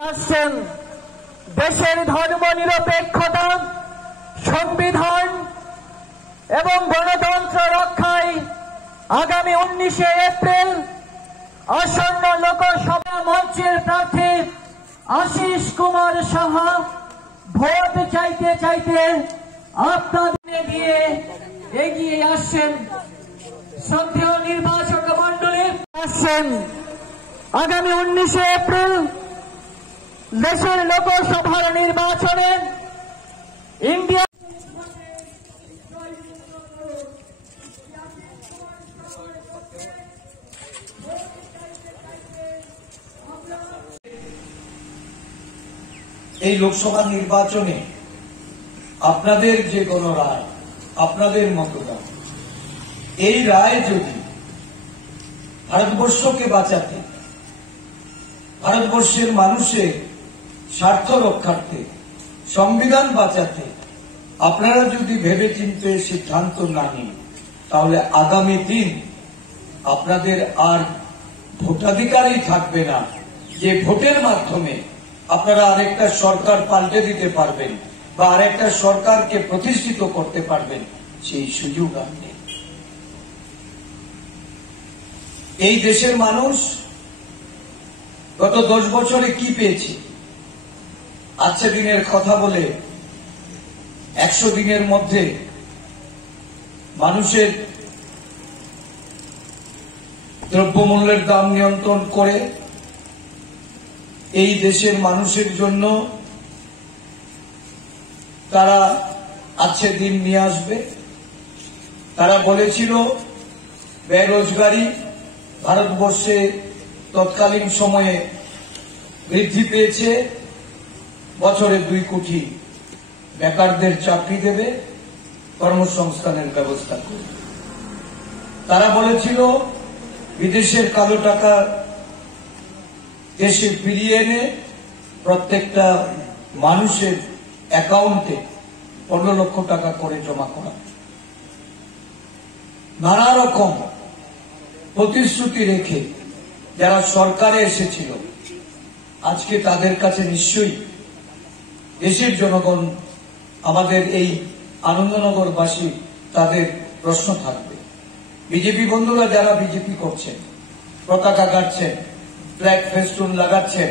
আসছেন দেশের ধর্মনিরপেক্ষতা, সংবিধান এবং গণতন্ত্র রক্ষায় আগামী 19শে এপ্রিল আসন্ন লোকসভা মঞ্চের প্রার্থী আশিস কুমার সাহা ভোট চাইতে চাইতে আপনাদের দিয়ে এগিয়ে আসছেন। শ্রদ্ধেয় নির্বাচক মণ্ডলী আসছেন আগামী 19শে এপ্রিল দেশের লোকসভার নির্বাচনে ইন্ডিয়া এই লোকসভা নির্বাচনে আপনাদের যে কোনো রায়, আপনাদের মতদান, এই রায় যদি ভারতবর্ষকে বাঁচাতে, ভারতবর্ষের মানুষের স্বার্থ রক্ষার্থে, সংবিধান বাঁচাতে আপনারা যদি ভেবেচিন্তে সিদ্ধান্ত না নিন, তাহলে আগামী দিন আপনাদের আর ভোটাধিকারই থাকবে না যে ভোটের মাধ্যমে আপনারা আরেকটা সরকার পাল্টে দিতে পারবেন বা আরেকটা সরকারকে প্রতিষ্ঠিত করতে পারবেন, সেই সুযোগ আর নেই। এই দেশের মানুষ গত 10 বছরে কি পেয়েছে? আজকে দিনের কথা বলে 100 দিনের মধ্যে মানুষের দ্রব্যমূল্যের দাম নিয়ন্ত্রণ করে এই দেশের মানুষের জন্য তারা আজকে দিন নিয়ে আসবে। তারা বলেছিল বেরোজগারি ভারতবর্ষে তৎকালীন সময়ে বৃদ্ধি পেয়েছে, বছরে 2 কোটি বেকারদের চাকরি দেবে, কর্মসংস্থানের ব্যবস্থা করবে। তারা বলেছিল বিদেশের কালো টাকা দেশে ফিরিয়ে এনে প্রত্যেকটা মানুষের অ্যাকাউন্টে 15 লক্ষ টাকা করে জমা করা। নানা রকম প্রতিশ্রুতি রেখে যারা সরকারে এসেছিল, আজকে তাদের কাছে নিশ্চয়ই দেশের জনগণ, আমাদের এই আনন্দনগরবাসী, তাদের প্রশ্ন থাকবে। বিজেপি বন্ধুরা যারা বিজেপি করছেন, পতাকা কাটছেন, ফ্ল্যাগ ফেস্টুন লাগাচ্ছেন,